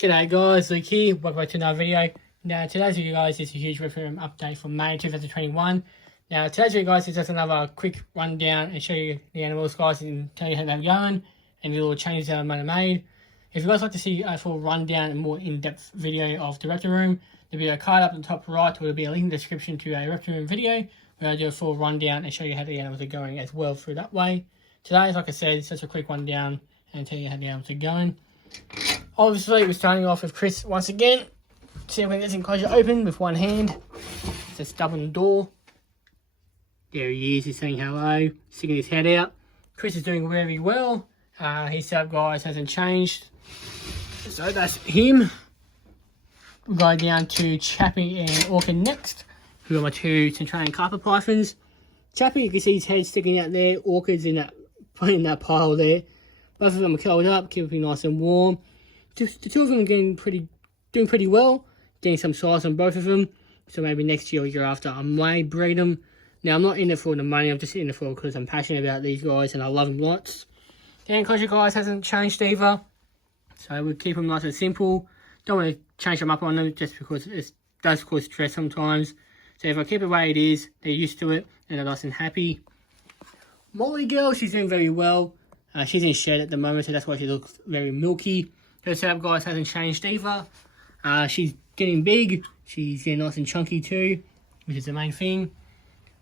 G'day guys, Luke here. Welcome back to another video. Now today's video guys is a huge referendum update from May 2021. Now today's video guys is just another quick rundown and show you the animals guys and tell you how they're going and the little changes that I might have made. If you guys like to see a full rundown and more in-depth video of the reptile room, there'll be a card up in the top right, or there'll be a link in the description to a reptile room video where I do a full rundown and show you how the animals are going as well through that way. Today, like I said, it's just a quick rundown and tell you how the animals are going. Obviously, we're starting off with Chris once again. See if we can get some closure open with one hand. It's a stubborn door. There he is, he's saying hello, sticking his head out. Chris is doing very well. His setup, guys, hasn't changed. So that's him. We'll go down to Chappie and Orchid next, who are my two Centralian carpet pythons. Chappie, you can see his head sticking out there. Orchid's in that pile there. Both of them are curled up, keeping nice and warm. The two of them are doing pretty well, getting some size on both of them. So maybe next year or year after I may breed them. Now I'm not in it for the money, I'm just in it for because I'm passionate about these guys and I love them lots. The enclosure guys hasn't changed either. So we'll keep them nice and simple. Don't want to change them up on them just because it does cause stress sometimes. So if I keep it the way it is, they're used to it and they're nice and happy. Molly girl, she's doing very well. She's in shed at the moment, so that's why she looks very milky. Her setup, guys, hasn't changed either. She's getting big. She's getting nice and chunky too, which is the main thing.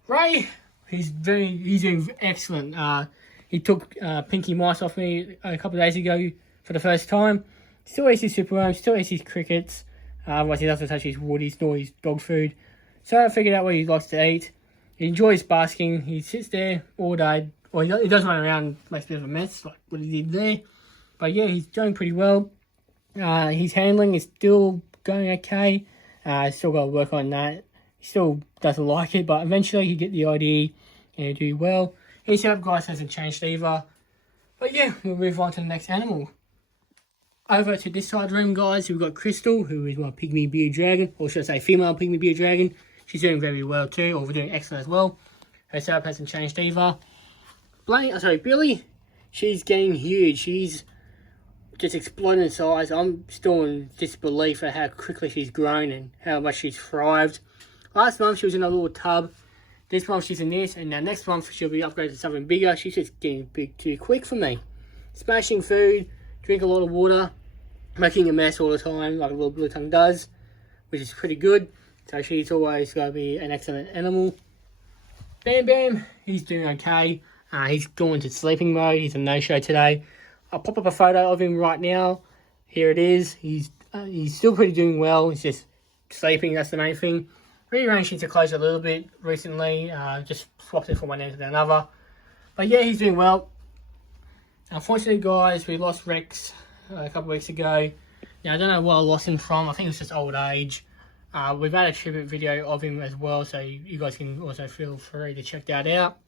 Ray, he's doing excellent. He took Pinky Mice off me a couple of days ago for the first time. Still eats his superworms, still eats his crickets. Otherwise, he doesn't touch his woodies nor his dog food. So I figured out what he likes to eat. He enjoys basking. He sits there all day. Well, he does run around, makes a bit of a mess, like what he did there. But yeah, he's doing pretty well. His handling is still going okay. Still got to work on that. He still doesn't like it, but eventually he'll get the idea and he'll do well. His setup, guys, hasn't changed either. But yeah, we'll move on to the next animal. Over to this side room, guys, we've got Crystal, who is my pygmy bearded dragon, or should I say female pygmy bearded dragon. She's doing very well too, or we're doing excellent as well. Her setup hasn't changed either. Billy, she's getting huge. She's just exploding in size. I'm still in disbelief at how quickly she's grown and how much she's thrived. Last month she was in a little tub. This month she's in this, and now next month she'll be upgraded to something bigger. She's just getting big too quick for me. Smashing food, drink a lot of water, making a mess all the time like a little blue tongue does, which is pretty good. So she's always going to be an excellent animal. Bam Bam, he's doing okay. He's going to sleeping mode. He's a no-show today. I'll pop up a photo of him right now. Here it is. He's still pretty doing well. He's just sleeping. That's the main thing. Rearranged his clothes a little bit recently. Just swapped it from one end to another. But yeah, he's doing well. Unfortunately, guys, we lost Rex a couple of weeks ago. Now, I don't know what I lost him from. I think it was just old age. We've had a tribute video of him as well, so you guys can also feel free to check that out.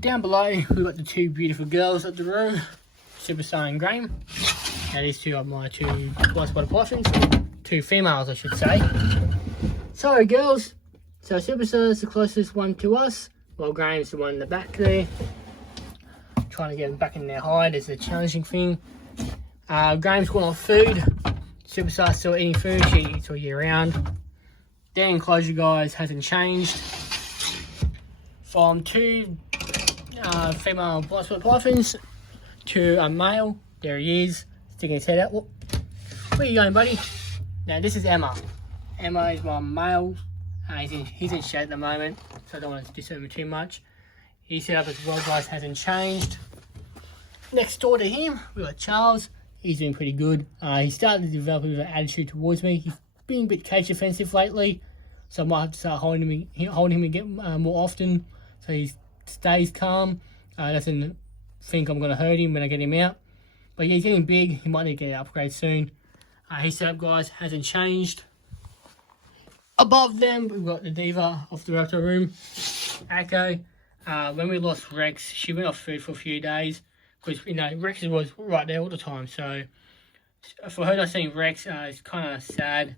Down below, we've got the two beautiful girls at the room, Superstar and Graham. Now these two are my two white-spotted pythons, two females I should say. So girls, so Superstar is the closest one to us, while Graham's the one in the back there. Trying to get them back in their hide is a challenging thing. Graham's gone off food, Superstar's still eating food, she eats all year round. Their enclosure, guys, hasn't changed. From two female white-spotted pythons to a male. There he is, sticking his head out. Where are you going, buddy? Now this is Emma. Emma is my male. He's in shed at the moment, so I don't want to disturb him too much. His setup as well, guys, hasn't changed. Next door to him, we've got Charles. He's doing pretty good. He's starting to develop a bit of an attitude towards me. He's being a bit cage defensive lately, so I might have to start holding him again more often, so he stays calm. Doesn't think I'm going to hurt him when I get him out. But yeah, he's getting big. He might need to get an upgrade soon. His setup, guys, hasn't changed. Above them, we've got the diva of the reptile room, Echo. When we lost Rex, she went off food for a few days because, you know, Rex was right there all the time. So for her not seeing Rex, it's kind of sad.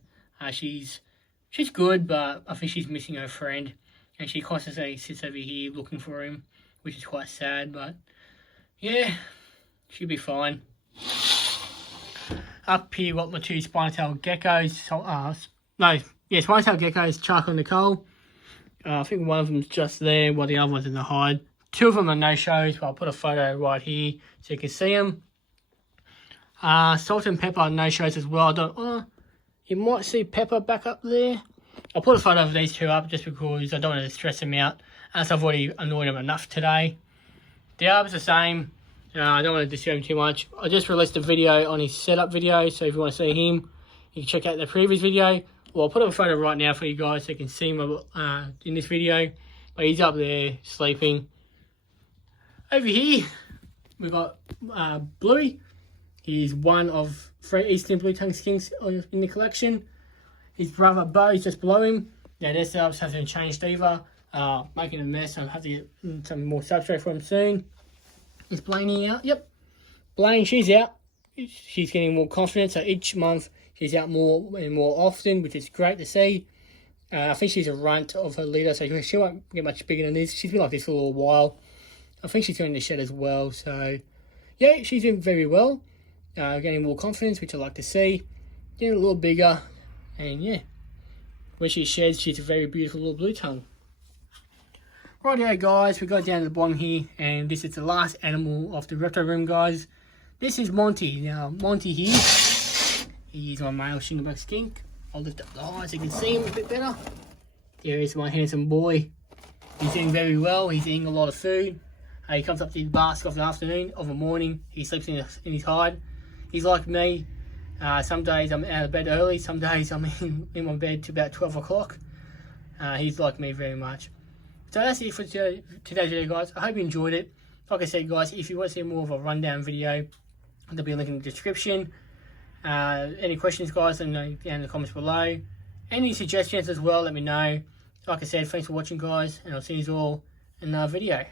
She's good, but I think she's missing her friend, and she constantly sits over here looking for him, which is quite sad. But yeah, she'll be fine. Up here, got my two spiny-tailed geckos. Spiny-tailed geckos, Charcoal and Nicole. I think one of them's just there, while the other one's in the hide. Two of them are no-shows, but I'll put a photo right here so you can see them. Salt and Pepper are no-shows as well. You might see Pepper back up there. I'll put a photo of these two up just because I don't want to stress them out, as I've already annoyed them enough today. The others the same. I don't want to disturb him too much. I just released a video on his setup video, so if you want to see him, you can check out the previous video. Well, I'll put up a photo right now for you guys so you can see him in this video. But he's up there sleeping. Over here, we've got Bluey. He's one of 3 Eastern Blue Tongue skinks in the collection. His brother Bo is just below him. Now their setups hasn't changed either. Making a mess. I'll have to get some more substrate for him soon. Is Blaney out? Yep. Blaine, she's out. She's getting more confidence. So each month she's out more and more often, which is great to see. I think she's a runt of her leader, so she won't get much bigger than this. She's been like this for a little while. I think she's going to shed as well. So yeah, she's doing very well. Getting more confidence, which I like to see. Getting a little bigger. And yeah, when she sheds, she's a very beautiful little blue tongue. Rightio guys, we got down to the bottom here, and this is the last animal of the reptile room, guys. This is Monty. Now, Monty here, he's my male shingleback skink. I'll lift up the eye so you can see him a bit better. There is my handsome boy. He's doing very well. He's eating a lot of food. He comes up to the basket of the afternoon, of the morning. He sleeps in his hide. He's like me. Some days I'm out of bed early. Some days I'm in my bed to about 12 o'clock. He's like me very much. So that's it for today's video, guys. I hope you enjoyed it. Like I said, guys, if you want to see more of a rundown video, there'll be a link in the description. Any questions, guys, let me know down in the comments below. Any suggestions as well, let me know. Like I said, thanks for watching, guys, and I'll see you all in another video.